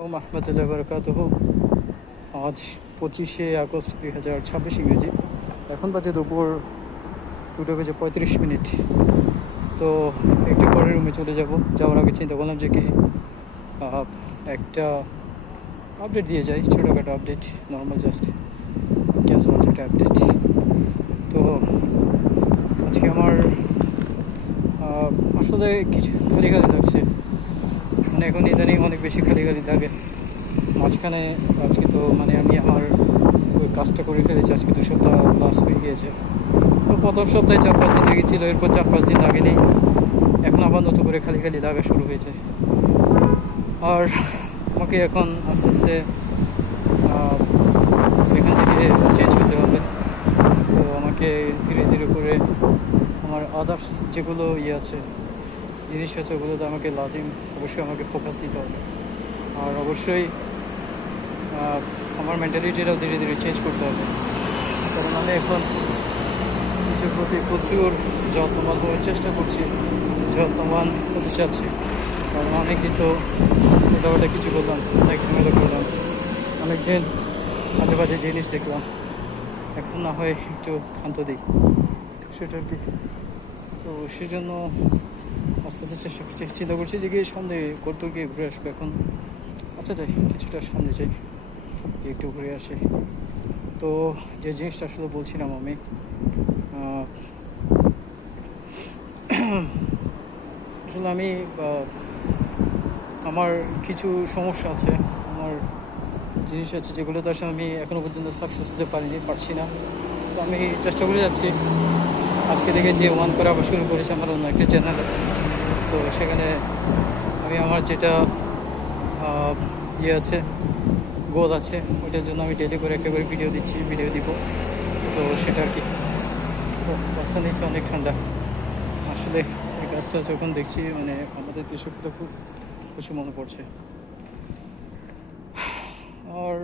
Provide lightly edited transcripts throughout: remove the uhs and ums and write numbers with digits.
রহমতুল্লাহি ওয়া বারাকাতুহু। আজ 25শে আগস্ট 2026 ইংরেজি। এখন বাজে দুপুর 2:35। তো একটু পরে রুমে চলে যাব। যাওয়ার আগে চিন্তা করলাম যে কি একটা আপডেট দিয়ে যাই, ছোটোখাটো আপডেট, নর্মাল জাস্ট ক্যাজুয়াল একটা আপডেট। তো আজকে আমার আসলে কিছু খালি খালি লাগছে, মানে এখন ইদানিং অনেক বেশি খালি খালি লাগে। মাঝখানে আজকে তো মানে আমি আমার ওই কাজটা করে ফেলেছি, আজকে 2 সপ্তাহ প্লাস হয়ে গিয়েছে। তো প্রথম সপ্তাহে 4-5 দিন লেগেছিলো, এরপর 4-5 দিন লাগেনি, এখন আবার নতুন করে খালি খালি লাগা শুরু হয়েছে। আর আমাকে এখন আস্তে আস্তে এখান থেকে চেঞ্জ হতে হবে। তো আমাকে ধীরে ধীরে করে আমার আদার্স যেগুলো আছে, জিনিস আছে, ওগুলোতে আমাকে অবশ্যই আমাকে ফোকাস দিতে হবে। আর অবশ্যই আমার মেন্টালিটিটাও ধীরে ধীরে চেঞ্জ করতে হবে, কারণ আমি এখন নিজের প্রতি প্রচুর যত্নবান হওয়ার চেষ্টা করছি, যত্নবান হতে চাচ্ছি। কারণ অনেকদিন তো মোটামুটি কিছু করলাম, অনেক ঝামেলা করলাম, অনেকদিন মাঝে মাঝে জিনিস দেখলাম, এখন না হয় একটু ক্ষান্ত দিই সেটা আর কি। তো সেই জন্য আস্তে আস্তে চিন্তা করছি যে গিয়ে সামনে করতে গিয়ে ঘুরে আসবো। এখন আচ্ছা যাই, কিছুটা সামনে যাই, একটু ঘুরে আসি। তো যে জিনিসটা আসলে বলছিলাম আমি, আসলে আমি আমার কিছু সমস্যা আছে, আমার জিনিস আছে যেগুলোতে আসলে আমি এখনও পর্যন্ত সাকসেস হতে পারছি না। তো আমি চেষ্টা করে যাচ্ছি। আজকে থেকে যে ওয়ান করে আবার শুরু করেছি আমার অন্য একটা চ্যানেল। তো সেখানে আমি আমার যেটা আছে, গোল আছে, ওইটার জন্য আমি ডেলি করে একটা করে ভিডিও দিব। তো সেটা আর কি। তো গাছটা নিচে অনেক ঠান্ডা আসলে। এই গাছটা যখন দেখছি মানে আমাদের দেশের কথা খুব কিছু মনে পড়ছে। আর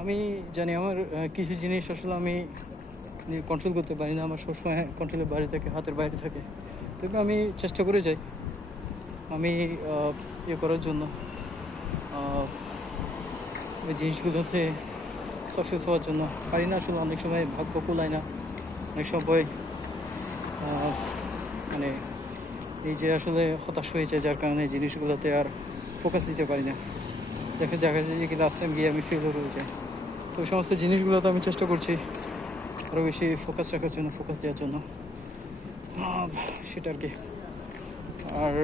আমি জানি আমার কিছু জিনিস আসলে আমি কন্ট্রোল করতে পারি না, আমার সবসময় কন্ট্রোলের বাইরে থাকে, হাতের বাইরে থাকে। তবে আমি চেষ্টা করে যাই আমি করার জন্য, ওই জিনিসগুলোতে সাকসেস হওয়ার জন্য। পারি না আসলে, অনেক সময় ভাগ্য কুলায় না, অনেক সময় মানে এই যে আসলে হতাশ হয়ে যায়, যার কারণে জিনিসগুলোতে আর ফোকাস দিতে পারি না। দেখা যাচ্ছে যে কি লাস্ট টাইম গিয়ে আমি ফেল হয়ে যাই। তো ওই সমস্ত জিনিসগুলোতে আমি চেষ্টা করছি আরও বেশি ফোকাস রাখার জন্য, ফোকাস দেওয়ার জন্য, সেটা আর কি। আর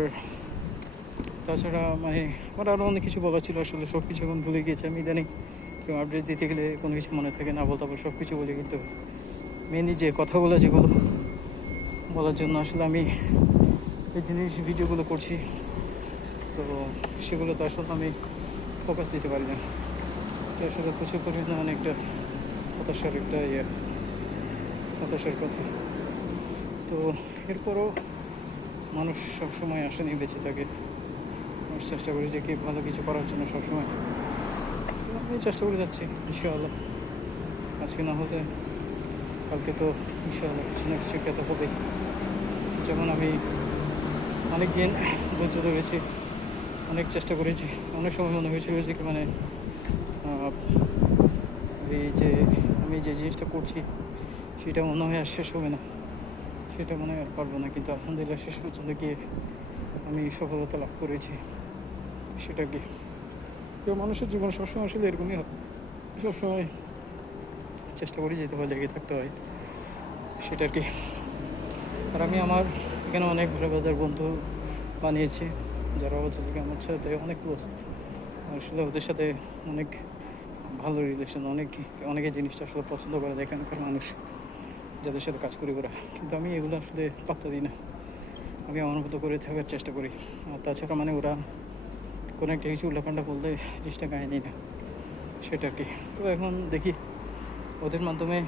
তাছাড়া মানে আমার আরও অনেক কিছু বলা ছিল, আসলে সব কিছু এখন ভুলে গিয়েছি আমি। ইদানিং আপডেট দিতে গেলে কোনো কিছু মনে থাকে না, বলতে সব কিছু বলে, কিন্তু মেনলি যে কথাগুলো যেগুলো বলার জন্য আসলে আমি এই ভিডিওগুলো করছি, তো সেগুলো তো আসলে আমি ফোকাস দিতে পারি না। তো আসলে প্রচুর পরিমাণে অনেকটা হতাশার হতাশার কথা। তো এরপরও মানুষ সবসময় আসেনি বেঁচে থাকে, মানুষ চেষ্টা করি যে কি ভালো কিছু করার জন্য সবসময়। তো আমি চেষ্টা করে যাচ্ছি, ইনশাআল্লাহ আজকে না হলে কালকে তো ইনশাআল্লাহ কিছু না কিছু খেতে হবে। যেমন আমি অনেক দিন ধৈর্য ধরেছি, অনেক চেষ্টা করেছি, অনেক সময় মনে হয়েছিল যে মানে এই যে আমি যে জিনিসটা করছি সেটা মনে হয় আর শেষ হবে না, সেটা মনে হয় আর পারবো না, কিন্তু আলহামদুলিল্লাহ শেষ পর্যন্ত গিয়ে আমি সফলতা লাভ করেছি। সেটা কি তো মানুষের জীবন সবসময় আসলে এরকমই হয়, সবসময় চেষ্টা করি যেতে হয়, লেগে থাকতে হয়, সেটা কি। আর আমি আমার এখানে অনেক ভালো বাজার বন্ধু বানিয়েছি, যারা হচ্ছে যে আমার সাথে অনেক ক্লোজ। আসলে ওদের সাথে অনেক ভালো রিলেশন, অনেকে জিনিসটা আসলে পছন্দ করে এখানকার মানুষ, যাদের সাথে কাজ করি ওরা। কিন্তু আমি এগুলো আসলে পাত্তা দিই না, আমি আমার মতো করে থাকার চেষ্টা করি। আর তাছাড়া মানে ওরা কোনো একটা কিছু উল্লাপান্ডা বললে জিনিসটা গায়ে নিই না, সেটা কি। তো এখন দেখি ওদের মাধ্যমে,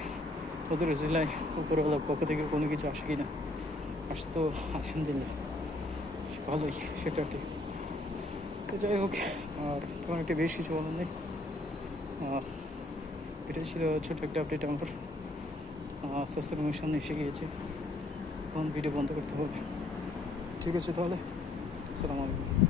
ওদের জেলায় উপরওয়ালার পক্ষ থেকে কোনো কিছু আসে কি না। আসে তো আলহামদুলিল্লাহ ভালোই, সেটা কি। তো যাই হোক, আর তেমন একটা বেশ কিছু বলার নেই। এটা ছিল ছোটো একটা আপডেট আমার। আস্তে আস্তে রুমের সামনে এসে গিয়েছে, এখন ভিডিও বন্ধ করতে হবে। ঠিক আছে তাহলে, আসসালামু আলাইকুম।